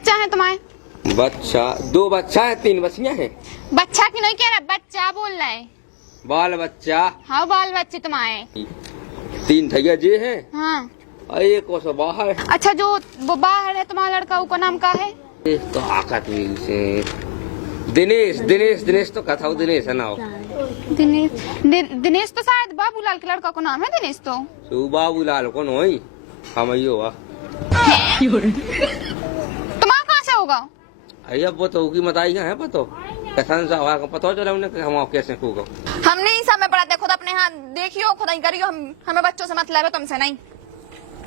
बच्चा है तुम्हारे? बच्चा, 2 बच्चा है, 3 बच्चियां हैं। बच्चा की नहीं कह रहा, बच्चा बोल रहा है। बाल बच्चा? हाँ बाल बच्चे तुम्हारे। 3 भैया जी हैं। हाँ। और एक को सब बाहर है। अच्छा जो वो बाहर है तुम्हारा लड़का, उसका नाम क्या है? दिनेश। दिनेश दिनेश तो कथा दिनेश है ना। दिनेश दिनेश तो शायद बाबूलाल के लड़का को नाम है दिनेश तो। बाबूलाल कौन होई? हम हुआ तुम्हारा कहाँ से होगा? अय्या पतो की बताई है पतो कथन सा पता चला उन्हें कि हम कैसे होगा। हम नहीं समय पढ़ाते, खुद अपने हाथ देखियो, खुद ही करियो। हमें बच्चों से मतलब है, तुमसे नहीं।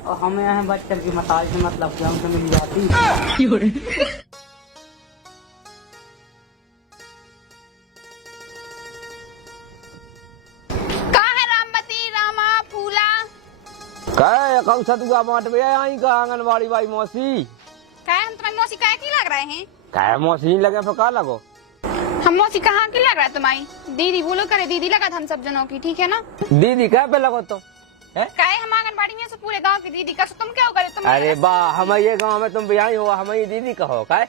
और हमें यहाँ बच्चों की मसाज से मतलब क्या हमसे मिल जाती। सतुआ बांट में आई का आंगनबाड़ी बाई मौसी क्या हम तुम्हारी मौसी क्या की लग रहे हैं? क्या मौसी नहीं लगे फिर का लगो? हम मौसी कहाँ की लग रहा है तुम्हारी? दीदी बोलो करे, दीदी लगा था हम सब जनों की, ठीक है ना? दीदी क्या पे लगो तो है? क्या हम आंगनबाड़ी में से पूरे गांव की दीदी का, तुम क्या करे? तुम अरे बा हम ये गाँव में तुम भी आई हो, हमारी दीदी कहो का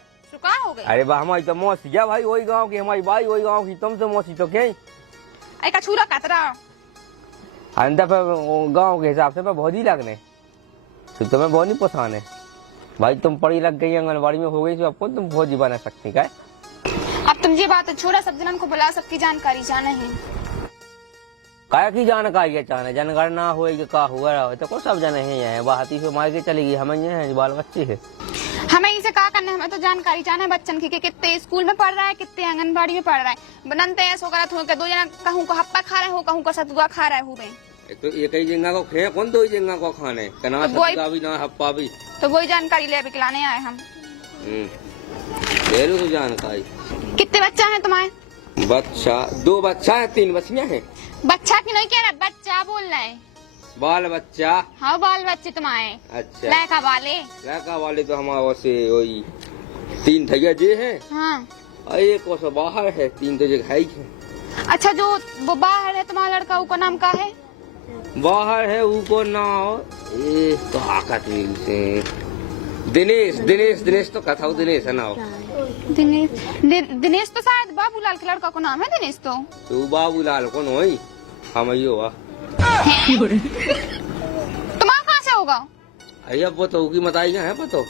हो गए? अरे बा हमारी तो मौसी क्या भाई, वही गाँव की हमारी बाई, वही गाँव की, तुम तो मौसी तो क्या का छूरा कतरा अंदर पे गाँव के हिसाब से भौजी लगने तो तुम्हें बहुत नहीं पसंद है भाई। तुम पढ़ी लग गई आंगनबाड़ी में हो गई तो अब कौन तुम फौजी बना सकती क्या? अब तुम ये बात छोड़ा, सब जनन को बुला, सबकी जानकारी जाना है। काय की जानकारी है? चाहने जनगणना होगी का हुआ तो को सब जने हैं यहाँ बाहती से मार के चलेगी, हमें ये है बाल बच्चे है। हमें इसे क्या करना है? हमें तो जानकारी चाहना है बच्चन की, कितने स्कूल में पढ़ रहा है, कितने आंगनबाड़ी में पढ़ रहा है। बनते ऐसा गलत हो के 2 जना कहूँ को हप्पा खा रहे हो, कहूँ को सतुआ खा रहे हो। तो एक ही जगह को खे कौन 2 जगह को खाने कना सतुआ भी ना हप्पा भी, तो वही जानकारी ले लाने आए हम। ले लो तो जानकारी। कितने बच्चा है तुम्हारे? बच्चा, 2 बच्चा है, 3 बच्चियां हैं। बच्चा की नहीं कह रहा, बच्चा बोल रहा है। बाल बच्चा? हाँ बाल बच्चे तुम्हारे। अच्छा लड़का वाले तो हमारे से वही 3 भैया जी हैं। हाँ। और एक को सब बाहर है, 3 तो जगह है। अच्छा जो वो बाहर है तुम्हारा लड़का, उसका नाम क्या है? बाहर है उको नाम दिनेश। दिनेश दिनेश तो कथा दिनेश है ना। दिनेश तो शायद बाबूलाल के लड़का को नाम है दिनेश तो। बाबूलाल कौन होई? हम हुआ तुम्हारा कहाँ से होगा? अय्या पतो की बताई है पतो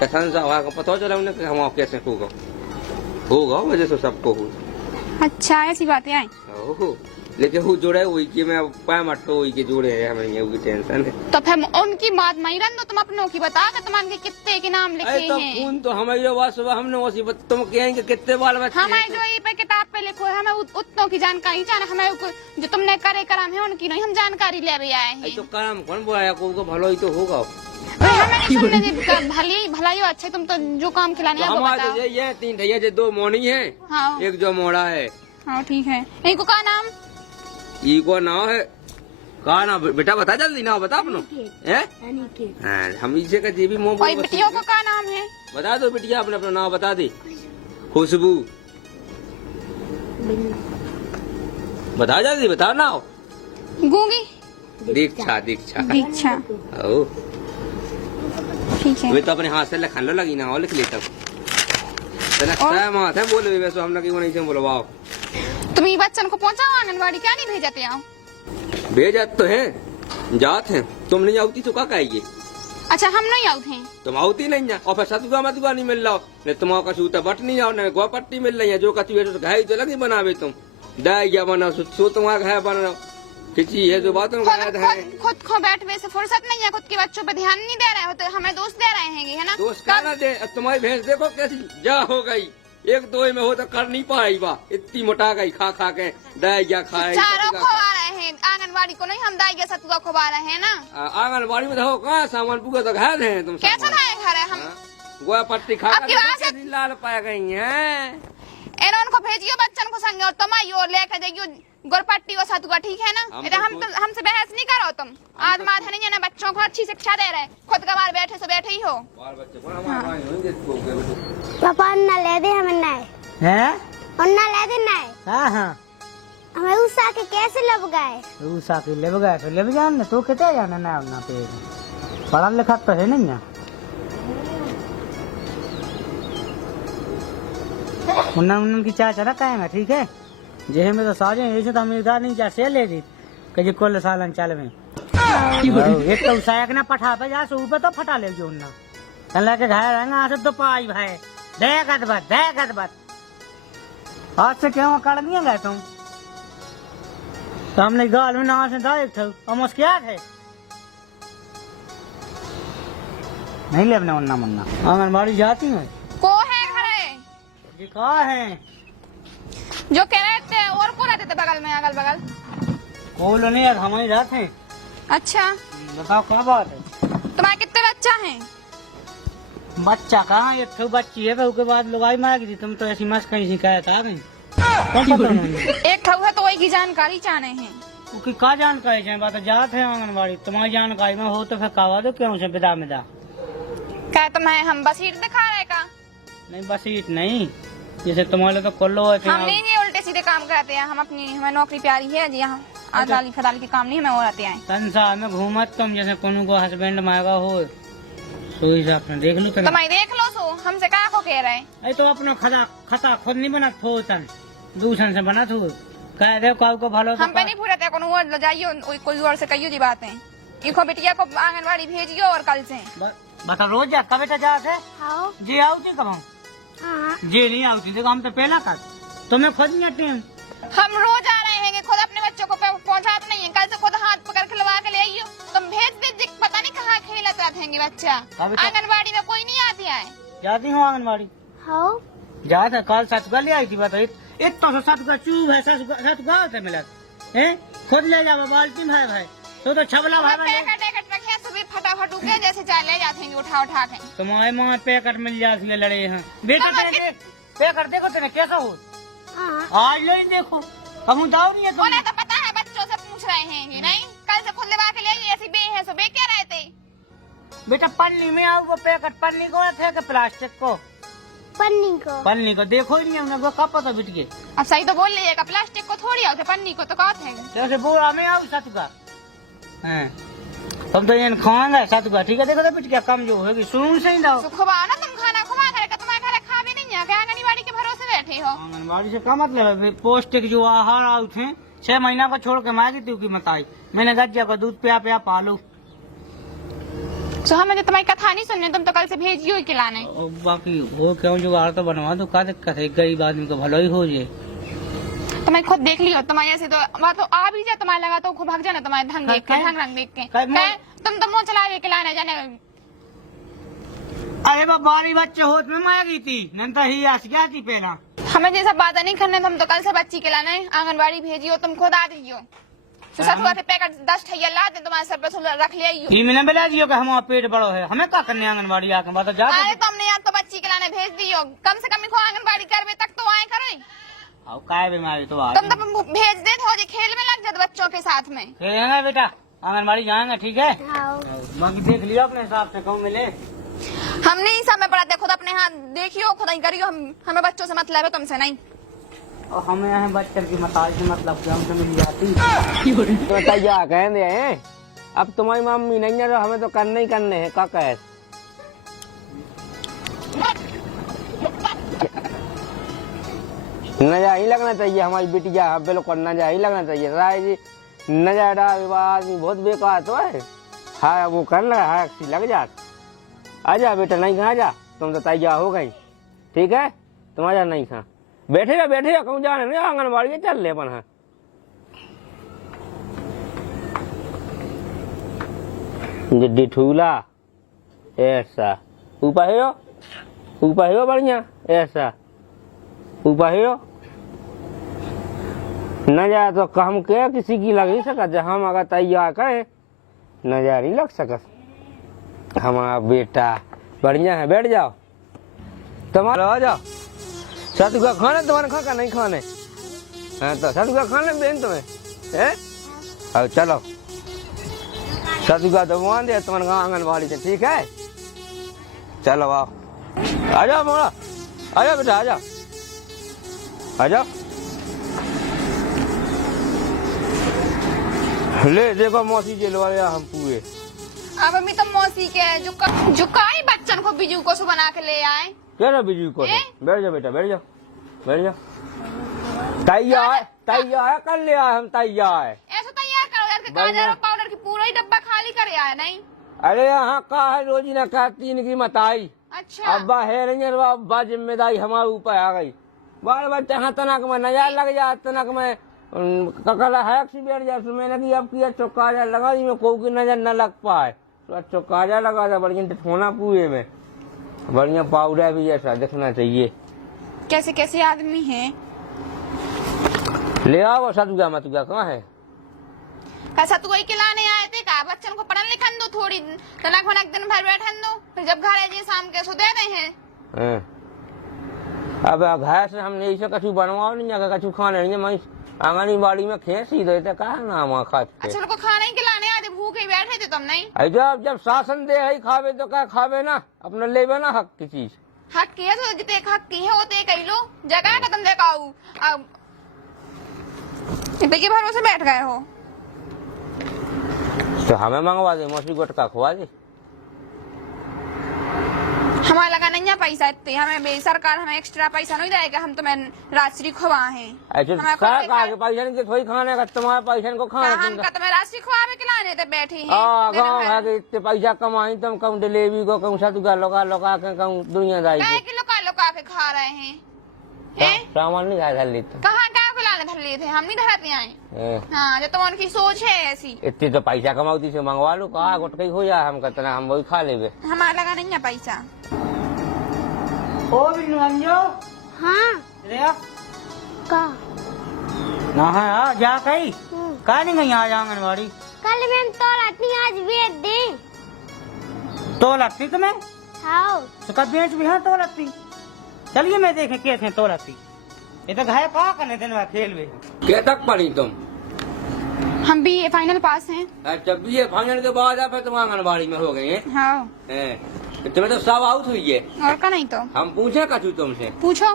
कथन सा पता चला उन्हें कि हम कैसे होगा वजह से सबको हो। अच्छा ऐसी बातें आई। लेकिन वो जोड़े हुई कि मैं पाए मट्टो हुई के जोड़े है, हमें ये टेंशन है। तो फिर उनकी बात मईरन दो, तुम अपनों की बता के तुम के कितने के नाम लिखे तो हैं? कौन तो हमारे बात सुबह हमने वैसी तुम कहेंगे कितने बाल बच्चे हमें जो ये पे किताब पे लिखो है, हमें उतनों की जानकारी चाहिए। हमें जो तुमने करे कराम है उनकी नहीं, हम जानकारी ले भी आए हैं। तो कराम कौन बोला को भलो ही तो होगा। भलाई अच्छा, तुम तो जो काम खिलाने तो हमारे ये 3 भैया जो 2 मोनी है। हाँ। एक जो मोड़ा है। हाँ ठीक है। इनको का नाम? इको नाम है का नाम बेटा बता जल्दी ना बता अपनो हम इसे का जेबी मोबाइल बेटियों को का नाम है? बता दो बेटिया अपना अपना नाम बता दे। खुशबू बता जल्दी बता ना। गूंगी? दीक्षा। ओ ठीक है। वे तो अपने हाथ से लिखा लो लगी ना और लिख लेता मात है बोले वैसे हम लगी वो नहीं से बोलवाओ। तुम ये बच्चन को पहुंचाओ आंगनबाड़ी, क्या नहीं भेजते? आओ भेजत तो है जात है, तुम नहीं आती तो क्या कहेगी? अच्छा हम नहीं आते हैं। तुम आती नहीं है और फिर सतुआ मतुआ नहीं मिल रहा नहीं तुम्हारा का सूता बट नहीं आओ न पट्टी मिल रही है जो कती है तो घाई तो लगी बनावे तुम दाया बना सो तुम्हारा घर बन रहा खिची है जो बात खुद को बैठ वैसे फुर्सत नहीं है, खुद के बच्चों पे ध्यान नहीं दे रहे हो, तो हमें दोस्त दे रहे हैं, है ना? दोस्त क्या ना दे, तुम्हारी भैंस देखो कैसी जा हो गई, 1-2 में हो तो कर नहीं पाई बा, इतनी मोटा गई खा खा के दाया खाए। चारों खवा रहे हैं आंगनबाड़ी को, नहीं हम दाया सतुआ खवा रहे हैं ना। आंगनबाड़ी में तो कहाँ सामान पूरा तो घर है तुम कैसा घर है? हम गोया पट्टी खा लाल पाया गई है। उनको भेजियो बच्चन को संग और तुम आइयो लेके जाइयो गोरपट्टी और सतुआ, ठीक है ना? हमसे बहस नहीं करो तुम। आज माथा नहीं है ना, बच्चों को अच्छी शिक्षा दे रहे, खुद का बार बैठे सो बैठे ही हो। पापा अन्ना ले दे हमें नाय हैं? अन्ना ले दे नाय। हाँ हमें उसा के कैसे लब गए? उसा के लब गए तो लब जान तो कितने जाना ना अपना पे पढ़ा लिखा तो है नहीं है। मुन्ना मुन्ना की चाय चला कहेंगे ठीक है जेहे में तो साजे ऐसे तो हमें नहीं जा से ले दी कि कुल सालन चल में एक तो सायक ना पठा पे जा ऊपर तो फटा ले जो उन्ना चल के घर रहेंगे आज तो पाई भाई देखत बात आज से क्यों कड़ नहीं गए तुम तो हमने गाल में ना से दायक थे हम उसके याद है नहीं लेवने उन्ना मुन्ना आंगनबाड़ी जाती है को है घरे जी कहाँ है जो कह रहे थे और को रहते थे बगल में अगल बगल बोलो नहीं यार हमारी रात है अच्छा बताओ क्या बात है तुम्हारे कितने बच्चा हैं बच्चा कहाँ ये तो बच्ची है उसके बाद लुगाई मार दी तुम तो ऐसी मस्त कहीं शिकायत आ गई कौन पता नहीं एक ठग है तो वही की जानकारी चाहने हैं उसकी का जानकारी चाहिए बात जात है आंगनबाड़ी तुम्हारी जानकारी में हो तो फिर कावा दो क्यों से विदा में दा क्या तुम्हें हम बसीट दिखा रहे का नहीं बस ईट नहीं जैसे तुम्हारे तो कोल्लो है हम नहीं ये उल्टे सीधे काम करते हैं हम अपनी हमें नौकरी प्यारी है जी यहाँ आदाली फदाली के काम नहीं हमें और आते हैं संसार में घूमत तुम जैसे कोनो को हस्बैंड मांगा हो तो हिसाब से देख लो तुम्हारी देख लो सो हमसे क्या को कह रहे अरे तो अपना खता खुद नहीं बना थोतन दूसरे से बना थो कह दे काऊ को भलो हम पे नहीं पूरे कोनो और जाइयो कोई और से कहियो जी बातें इको बिटिया को आंगनबाड़ी भेजियो और कल से बता रोज जा कब बेटा जा से हाँ जी आउती कब हम हाँ जी नहीं आउती देखो हम तो पहला कर तुम्हें खुद नहीं आती हम रोज आ रहे हैं खुद अपने बच्चों को पहुंचाते नहीं है कल से खुद हाथ पकड़ खिलवा के ले आइयो तुम भेज दे पता नहीं कहाँ खेलते रहेंगे बच्चा आंगनबाड़ी में कोई नहीं आती है जाती हूँ आंगनबाड़ी हाँ जाता कल सतुआ ले आई थी बता इतना सतुआ चूब है सतुआ से मिला खुद ले जाओ बाल्टी में है भाई तो छबला भाई पैकेट रखे सुबह फटाफट उगे जैसे चाय ले जाते हैं उठा उठा के तुम्हारे माँ पैकेट मिल जाती है लड़े हैं बेटा पैकेट देखो तेरे कैसा हो आज लो देखो हम दाव नहीं है उन्हें तो पता है बच्चों से पूछ रहे हैं ये नहीं कल से खुद लेवा के ले आइए ऐसी बे है सो बे क्या रहते बेटा पन्नी में आओ वो पैकेट पन्नी को थे कि प्लास्टिक को पन्नी को देखो ही नहीं हमने वो कब पता बिट के अब सही तो बोल लीजिएगा प्लास्टिक को थोड़ी आओ पन्नी को तो कहते हैं जैसे बोरा में आओ सतुआ तुम तो ये खाएंगे सतुआ ठीक है देखो तो बिट क्या कम जो होगी सुन से ही दो खुबाओ ना तुम खाना खुबा करेगा तुम्हारे घर खा भी नहीं है क्या आंगनबाड़ी के भरोसे बैठे हो आंगनबाड़ी से क्या मतलब है पौष्टिक जो आहार आउ थे 6 महीना को छोड़ के मांगी थी मताई मैंने गज्जा का दूध पिया पालो तो हमें जो तुम्हारी कथा नहीं सुननी तुम तो कल से भेजियो ही खिलाने बाकी वो क्यों जुगाड़ तो बनवा दो का दिक्कत है गरीब आदमी को भलो ही हो जाए तुम्हें खुद देख लियो तुम्हारे ऐसे तो आ भी जाए तुम्हारे लगा तो भाग जाना तुम्हारे ढंग देख के ढंग रंग देख के तुम तो मुँह चला के लाने जाने अरे बारी बच्चे होत में मांगी थी नंतर ही आस गया थी पहला हमें जैसा बात नहीं करने तुम तो कल से बच्ची के लाने आंगनबाड़ी भेजियो तुम खुद आ जाइयो तो सतुआ के पैकेट 10 ठैया ला दे तुम्हारे सर पे रख ले आइयो ही मैंने बता दियो कि हमारा पेट बड़ो है हमें क्या करने आंगनबाड़ी आके बात जा अरे तुमने यार तो बच्ची के लाने भेज दियो कम से कम इनको आंगनबाड़ी करवे तक तो आए करे अब काय बीमारी तो आ तुम तो भेज दे हो जी खेल में लग जाते बच्चों के साथ में खेलेंगे बेटा आंगनबाड़ी जाएंगे ठीक है हाँ बाकी देख लियो अपने हिसाब से कहूँ मिले हम नहीं समय पढ़ाते खुद अपने हाथ देखियो खुद ही करियो हमें बच्चों से मतलब है तुमसे नहीं और हमें यहाँ बच्चन की मताज से मतलब कि हमसे मिल जाती बताइए कहने हैं अब तुम्हारी मम्मी नहीं है तो हमें तो करने ही करने हैं का कह नजा ही लगना चाहिए हमारी बिटिया बिल्कुल नजा ही लगना चाहिए राय जी नजारा आदमी बहुत बेकार तो है हाँ वो कर लगा हाँ लग जा आजा बेटा नहीं खा जा तुम तो तैयार हो गई ठीक है तुम आजा नहीं खा बैठे कहूँ जाने नहीं आंगनबाड़ी चल ले अपन हाँ जिड्डी ठूला ऐसा ऊपर है बढ़िया ऐसा ऊपर है न जाए तो हम क्या किसी की लग नहीं सकत जब हम अगर तैयार करें न जा नहीं लग सकत हमारा बेटा बढ़िया है बैठ जाओ तुम्हारा आ जाओ सतुआ खाने तुम्हारे खा का नहीं खाने हाँ तो सतुआ खाने बेन तुम्हें है अब चलो सतुआ दबवा दे तुम्हारे आंगनबाड़ी से ठीक है चलो आओ आ जाओ मोड़ा आ जाओ बेटा आ जाओ ले देखो मौसी जे लो हम पूरे अब अभी तो मौसी के जुकाई बच्चन को बिजू को बना के ले आए क्या ना बिजू को बैठ जाओ बेटा बैठ जाओ बैठ जाओ। तैयार कर लिया हम तैयार। ऐसा तैयार करो यार कि काजल और पाउडर की पूरा ही डब्बा खाली करे आया नहीं। अरे यहाँ का है रोजी ना का 3 की मताई। अच्छा अब्बा है नहीं अब्बा जिम्मेदारी हमारे ऊपर आ गई। बाल बच्चे हाँ तनक में नजर लग जाए तनक में ककला है बैठ जाए मैंने की अब किया चौकाजा लगा दी में कोई की नजर न लग पाए तो चौकाजा लगा था बढ़िया ठोना पूरे में बढ़िया पाउडर भी ऐसा दिखना चाहिए। कैसे कैसे आदमी है। ले आओ सतुआ मतुआ कहाँ है। कैसा तू वही खिलाने आए थे का बच्चन को पढ़न लिखन दो थोड़ी तनक भनक दिन भर बैठन दो फिर जब घर आए शाम के सो दे रहे हैं। अब घर से हमने इसे कछु बनवाओ नहीं जाकर कछु खाने नहीं मैं आंगनबाड़ी में खेसी दे थे कहा ना खाते। अच्छा को खाना ही खिलाने आए थे भूखे ही बैठे थे तुम नहीं। जब शासन दे है खावे तो क्या खावे ना अपने लेवे ना हक की चीज। हक की है तो जितने हक की है होते कही लो जगह का तुम देखाऊ अब इतने के भरोसे बैठ गए हो। तो हमें मंगवा दे मौसी गुटका खुआ दे। हमारा लगा नहीं है पैसा इतने हमें सरकार हमें एक्स्ट्रा पैसा नहीं देगा हम तुम्हें राजश्री खुआ है। पैसा के थोड़ी खाने का तुम्हारे पैसा को खाने हम का तुम्हें राजश्री खुआ में खिलाने थे बैठे हैं। इतने पैसा कमाई तुम कहूँ डिलेवरी को कहूँ सतुआ लोका के कहूँ दुनियादारी लोका के खा रहे हैं। सामान नहीं खाया धर लेते कहाँ क्या खिलाने धर लिए थे हम नहीं धराते आए। हाँ जो तुम उनकी सोच है ऐसी। इतनी तो पैसा कमाती से मंगवा लो कहा गुटका हो जाए हम कहते हम वही खा लेवे। हमारा लगा नहीं है पैसा। ओ बिनु अंजो हाँ रे आ का ना है आ जा कहीं का नहीं गई आज आंगनवाड़ी। कल मैंने तो लटनी आज बेच दी। तो लगती तुम्हें हाँ तो कब बेच भी है तो लगती। चलिए मैं देखे कैसे तो लगती ये तो घाय का करने दिन में खेल में क्या तक पढ़ी तुम। हम भी फाइनल पास हैं। अच्छा BA फाइनल के बाद आप तुम आंगनबाड़ी में हो गए। हाँ तुम्हें तो सब आउट हुई है और का नहीं तो हम पूछे कछु तुमसे पूछो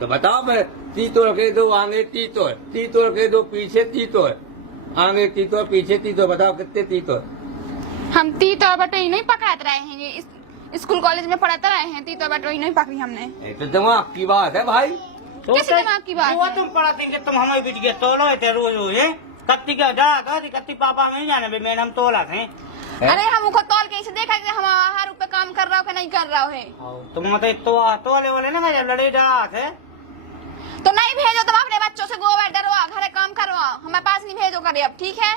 तो बताओ। मैं तीतोड़ के दो आगे तीतोड़ के दो पीछे तीतोड़ आगे तीतोड़ पीछे तीतोड़ बताओ कितने तीतोड़। हम तीतोड़ बटोई नहीं पकाते रहे हैं ये स्कूल कॉलेज में पढ़ाते रहे हैं तीतोड़ बटोई नहीं पकड़ी हमने। तो दिमाग की बात है भाई। किस दिमाग की बात वो है? तुम पढ़ाती कि तुम हमारे बीच के तोलो थे रोज रोज कत्ती का जा कत्ती पापा में जाने मैडम तोला थे। अरे हम उनको तौल के इसे देखा कि हम आहार पे काम कर रहा हो कि नहीं कर रहा है। तुम मतलब तोले वाले ना जब लड़े जा थे तो नहीं भेजो तुम अपने बच्चों से गोवा डरवा घर काम करवा हमारे पास नहीं भेजो करे अब ठीक है।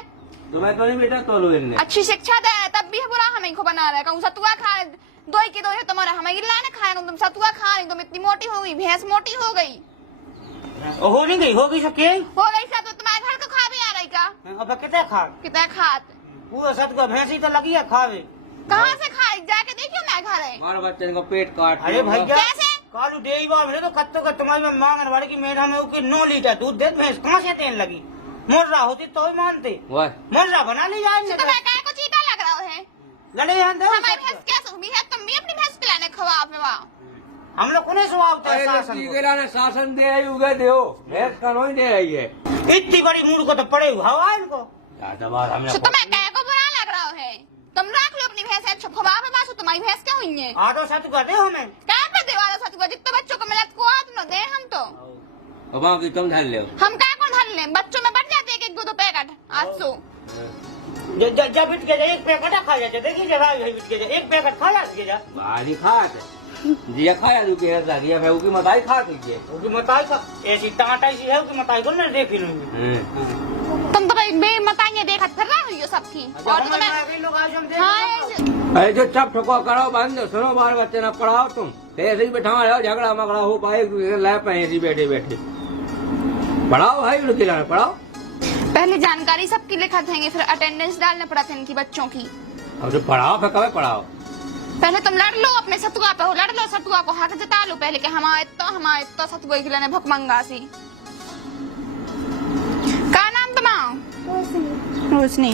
तुम्हें तो नहीं बेटा तोलो इनने अच्छी शिक्षा दे तब भी बुरा हमें को बना रहा है कहूँ सतुआ खा दो की दो है तुम्हारा हमें गिल्ला ने खाएगा तुम सतुआ खा रही तुम इतनी मोटी हो गई भैंस मोटी हो गई। हो नहीं गई होगी सके हो गई सब तो तुम्हारे घर तो खा भी आ रही का अब कितने खा कितना खात पूरा सतुआ भैंसी तो लगी है खावे कहाँ से खाई जाके देखियो मैं घर है। हमारे बच्चे को पेट काट। अरे भैया कैसे कालू डेरी बाबा मेरे तो कत्तो का तुम्हारी में मांगने वाले की मेरा में 9 लीटर दूध दे भैंस कहाँ से तेल लगी मोर्रा होती तो ही मानते मोर्रा बना ली जाए तुम्हें क्या कुछ चीटा लग रहा है। लड़े हमारी भैंस कैसे हुई है तुम भी अपनी भैंस पिलाने खवा पे हम लोग को नहीं सुना शासन दे रही उगे दे भैंस का नहीं दे रही है इतनी बड़ी मूड को तो पड़े हुआ है इनको। तुम्हें क्या को बुरा लग रहा है तुम रख लो अपनी भैंस अच्छा खवा पे बासु तुम्हारी भैंस क्या हुई है। आधो सतुआ दे हमें क्या पे दीवार सतुआ जितने बच्चों को मिला को आद न दे हम तो बाकी तुम धर ले हम क्या कौन धर ले बच्चों में बढ़ जाते एक दो पैकेट 800 जब बिट के एक पैकेट खा जाते देखिए जब बिट के एक पैकेट खा जाते जा भारी खाते जिया खाया रुके है दिया मैं उकी मताई खा दीजिए उकी मताई का ऐसी टाटा सी है उकी मताई को न देखी लूंगी तुम तो बे मताइए देखा फिर रहा हो सब थी और तो मैं लोग आज हम देख अरे जो चप ठोको करो बंद सुनो बाल बच्चे ना पढ़ाओ तुम ऐसे ही बैठा रहो झगड़ा मगड़ा हो पाए ला पाए ऐसी बैठे बैठे पढ़ाओ भाई उनके लाने पढ़ाओ। पहले जानकारी सबकी लिखा देंगे फिर अटेंडेंस डालना पड़ा था इनकी बच्चों की। अब जो पढ़ाओ फिर कब पढ़ाओ पहले तुम लड़ लो अपने सतुआ पे हो लड़ लो सतुआ को हक जता लो पहले कि हमारे तो सतुआ खिलाने भुखमंगा सी। का नाम तुम्हारा रोशनी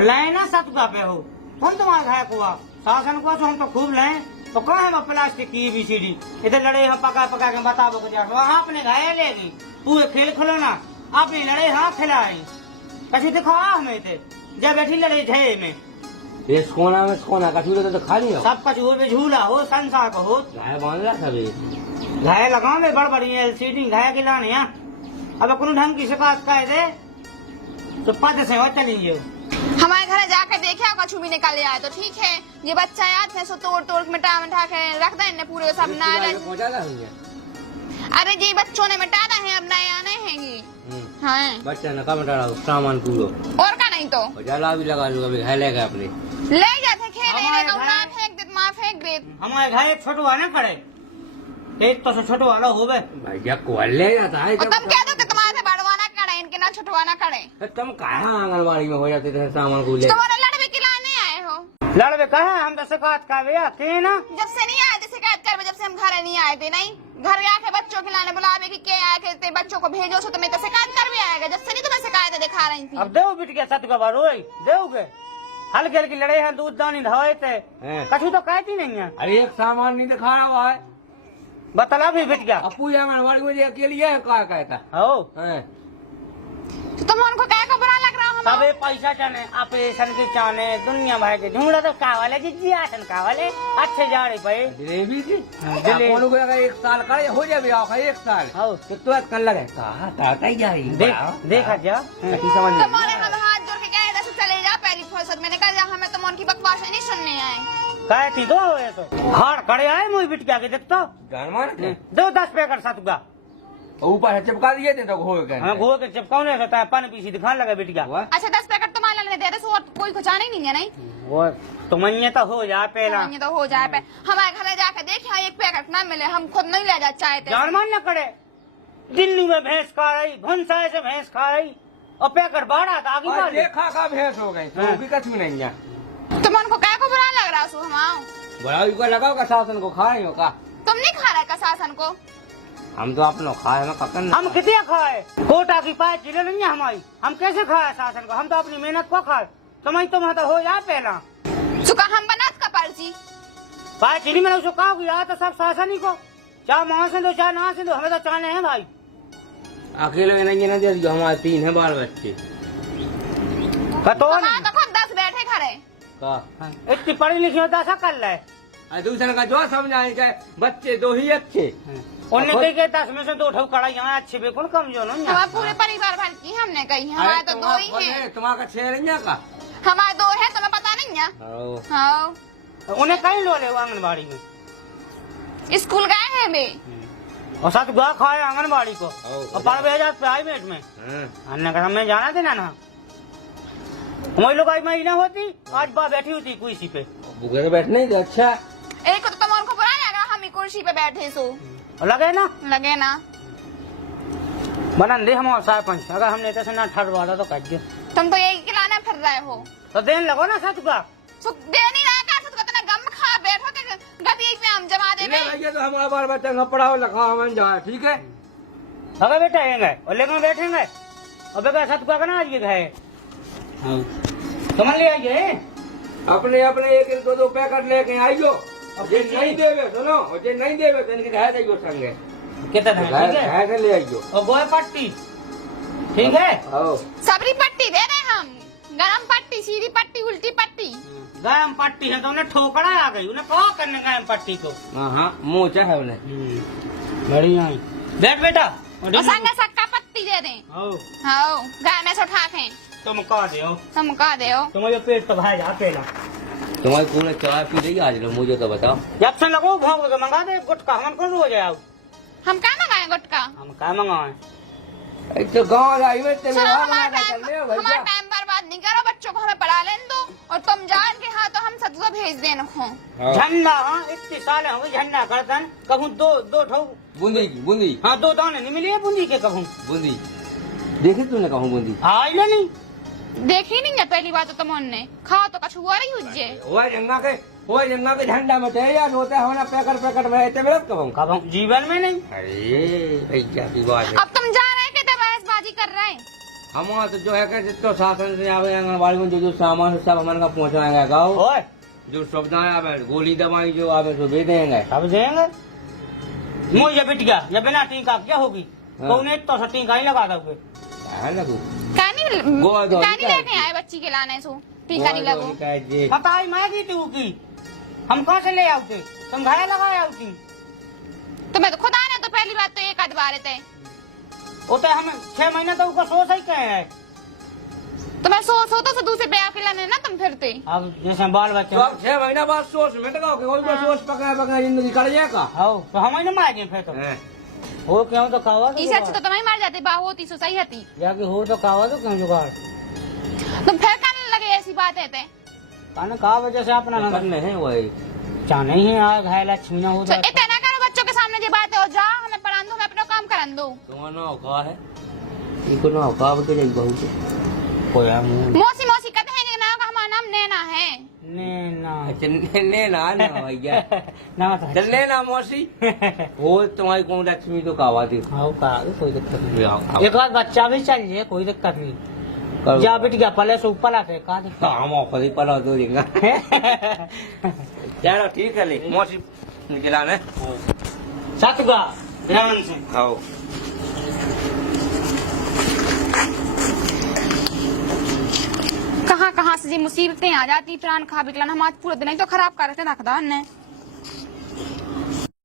लाए ना सतुआ पे हो कौन तुम्हारे घर को शासन को हम तो खूब लाए तो कहाँ है प्लास्टिक की BCD इधर लड़े हम पका पका के बताबो वहाँ अपने घायल लेगी पूरे खेल खिलौना अपने लड़े हाँ खिलाए कभी दिखाओ हमें थे जब बैठी लड़े झे में ये कोना का झूला तो खाली हो सब कछ हो झूला हो संसार को हो बांध रहा था घाय लगाओ में बड़ बड़ी एलसीडी घाय के लाने यहाँ अब कोनो ढंग की शिकायत कह दे तो पद से हो चली जाओ। हमारे घर जाकर देखे कछु भी निकाले आए तो ठीक है, ये बच्चा याद है सो तोड़ तोड़ के मिटा मिटा के रख दे इन्हें पूरे सब ना। अरे जी बच्चों ने मिटा है, अब नए आने हैं। हाँ बच्चा न का मिटा रहा सामान पूरो और का नहीं तो जाला भी लगा लूंगा अभी ले गए अपने ले जाते खेले माँ फेंक दे माँ फेंक दे। हमारे घर एक छोटू आना करे एक तो छोटू वाला हो बे भैया को ले जाता है। तुम क्या दो तुम्हारे बड़वाना करे इनके ना छुटवाना करे। तुम कहाँ आंगनबाड़ी में हो जाते थे सामान को ले तुम्हारे लड़वे खिलाने आए हो। लड़वे कहा हम तो शिकायत का भैया थे ना जब से नहीं आए थे शिकायत कर, जब से हम घर नहीं आए थे नहीं घर आके बच्चों खिलाने बुलावे कि क्या आए थे बच्चों को भेजो तो मैं तो शिकायत कर भी आएगा। जब से नहीं तुम्हें शिकायत दिखा रही थी। अब देव बिट के सत का रोई देवगे हल्के हल्की लड़े हैं दूध दानी धवाए थे कछु तो कहती नहीं है। अरे एक सामान नहीं दिखा रहा है बतला भी बिट गया अपू या आंगनबाड़ी में अकेली है क्या कहता हो तो तुम उनको क्या का बुरा लग रहा हो। सबे पैसा चाने ऑपरेशन के चाने दुनिया भर के ढूंढा तो कावाले जिज्जी आसन कावाले अच्छे जाने पे जलेबी की अपन को अगर 1 साल का हो जाए आप 1 साल हो तो कल लगे कहा ताता ही जा रही देखा जा समझ तुम्हारे हम हाथ जोड़ के कहे ऐसे चले जा पहली फुर्सत मैंने कहा हमें तुम उनकी बकवास नहीं सुनने आए। कहती दो तो हार खड़े आए मुझे बिट के आगे देख तो दो 10 पैकेट सतुगा ऊपर से चिपका दिए थे तो घो गए घो के चिपकाने से पानी पीसी दिखाने लगा बिट का। अच्छा 10 पैकेट तो मान लेने दे रहे और कोई खुचाने नहीं है नहीं वो तो मैं तो हो जा पहला ये तो हो जाए पे हमारे घर जाकर देखिए एक पैकेट ना मिले हम खुद नहीं ले जा चाहते। जान मान न करे दिल्ली में भैंस खा रही भंसाए से भैंस खा रही और पैकेट बाढ़ा था आगे बढ़ देखा का भैंस हो गई तो भी कछु नहीं है। तुम उनको क्या को बुरा लग रहा सो हम बड़ा को लगाओ का शासन को खा रही हो का तुम नहीं खा रहे का शासन को हम तो अपना खाए ना ककन हम कितने खाए कोटा की 5 किलो नहीं है हमारी हम कैसे खाए शासन को हम तो अपनी मेहनत को खाए तुम्हें तो मतलब हो जा पहला सुखा हम बनात का पर्ची 5 किलो मैंने उसको कहा यार तो सब शासन ही को चाहे वहाँ से दो चाहे ना से दो हमें तो चाहने हैं भाई अकेले नहीं ना दे जो हमारे 3 है बाल बच्चे तो खुद 10 बैठे खड़े इतनी पढ़ी लिखी होता ऐसा कर ले दूसरे का जो समझाए बच्चे 2 ही अच्छे उन्हें देखे 10 में से 2 ठो कड़ाई यहाँ अच्छे बिल्कुल कमजोर नहीं हमारे पूरे परिवार भर की हमने कही हमारे तो 2 ही है तुम्हारा 6 नहीं का हमारे 2 है तुम्हें पता नहीं है। हाँ उन्हें कहीं लो ले आंगनबाड़ी में स्कूल गए हैं बे और साथ गुआ खाए आंगनबाड़ी को और पढ़ भेजा प्राइवेट में अन्य का हमें जाना देना ना वही लोग आज महीना होती आज बा बैठी होती कुर्सी पे बुगे बैठने अच्छा एक तो तुम उनको बुरा लगा हम कुर्सी पे बैठे सो लगे ना बनन दे हमारे सरपंच अगर हमने तो ना ठहरवा तो कह दियो तुम तो यही खिलाने फिर रहे हो तो देन लगो ना सत का दे नहीं रहा का तो इतना गम खा बैठो के गदी पे हम जमा दे भैया तो हमारा बाल बच्चा का पढ़ाओ लिखाओ हम जाए ठीक है अगर बैठेंगे और लेकिन बैठेंगे और बेटा सत का ना आज गए तुम ले आइए अपने अपने एक 2 पैकेट लेके आइयो जे नहीं देवे सुनो जे नहीं देवे तो इनके घर जाइयो संगे कितना है ले आइयो और गोए पट्टी ठीक है सबरी पट्टी दे रहे हम गरम पट्टी सीधी पट्टी उल्टी पट्टी गरम पट्टी है तो उन्हें ठोकरा आ गई उन्हें कहा करने गरम पट्टी को हाँ मुँह चाहे उन्हें बढ़िया बैठ बेटा और संगे सक्का पट्टी दे दें हाँ गाय में से उठा के तुम कह दो तुम्हारे पेट तो भाई जा पेला तुम्हारी पूरे चाय पी रही आज लो मुझे तो बताओ जब से लगो भाव तो मंगा दे गुटका हम कौन हो जाए हम क्या मंगाए गुटका हम क्या मंगाए तो गाँव आई में हमारा टाइम बर्बाद नहीं करो बच्चों को हमें पढ़ा लेने दो और तुम जान के हाँ तो हम सतुआ भेज देना खो झंडा हाँ इतनी साल हो गई झंडा करतन कहूँ दो ठो बूंदी हाँ 2 दाने नहीं मिली है बूंदी के कहूँ बूंदी देखी तूने कहूँ बूंदी आई नहीं देखी नहीं है पहली बात तो तुमने खाओ तो कछु हुआ नहीं हुज्जे वो जंगा के झंडा में थे यार होता है हमारा पैकेट में रहते मेरे कहूँ जीवन में नहीं। अरे भैया की बात है अब तुम जा रहे थे बहसबाजी कर रहे हैं हम तो जो है कि तो शासन से आवे आंगनबाड़ी में जो सामान सब हमारे का पहुँचाएंगे गाँव जो सुविधाएं आवे गोली दवाई जो आवे तो दे देंगे अब देंगे मुझे ये बिट गया ये बिना टीका क्या होगी कौन तो टीका ही लगा दोगे कानी लेके आए बच्ची के लाने सो टीका नहीं लगो पता है मैं दी तू की हम कहाँ से ले आते तुम घर लगाए आती तुम्हें तो खुदा ने पहली बात तो एक आध बार थे वो तो हमें 6 महीना तो उसका सोच ही क्या है। तो मैं सोच हो तो दूसरे ब्याह के लाने ना तुम फिरते। अब जैसे बाल बच्चे तो अब 6 महीना बाद सोच में तो कोई भी सोच पका जिंदगी कर जाएगा। हो तो हम ही ना मार दें फिर तो हो क्यों तो खावा इसे अच्छे तो तुम्हें मार जाते बाह होती सो सही हती जाके हो तो खावा तो क्यों जुगाड़ तुम फिर करने लगे ऐसी बात है ते काने कहा वजह से अपना ना करने हैं वही चाह नहीं है आ घाय लक्ष्मी ना हो तो इतना करो बच्चों के सामने जो बात है जा हमें पढ़ा दो मैं अपना काम करा दो। तुम्हारा औका है इनको ना औका के लिए बहुत कोया मुंह मौसी मौसी कहते हैं कि ना का हमारा नाम नैना है। नैना चलने ना ना भैया ना मत चलने ना मौसी वो तुम्हारी कौन लक्ष्मी तो कावा थी आओ का कोई दिक्कत नहीं एक बार बच्चा भी चल जाए कोई दिक्कत नहीं जा बिट गया पहले से ऊपर आके कहा दिक्कत हम ऑफर ही पला दो देंगे चलो ठीक है ले मौसी निकला ने सतगा ध्यान से आओ कहाँ कहाँ से जी मुसीबतें आ जाती प्राण खा बिकला हम आज पूरा दिन ही तो खराब कर रखे रखदा ने।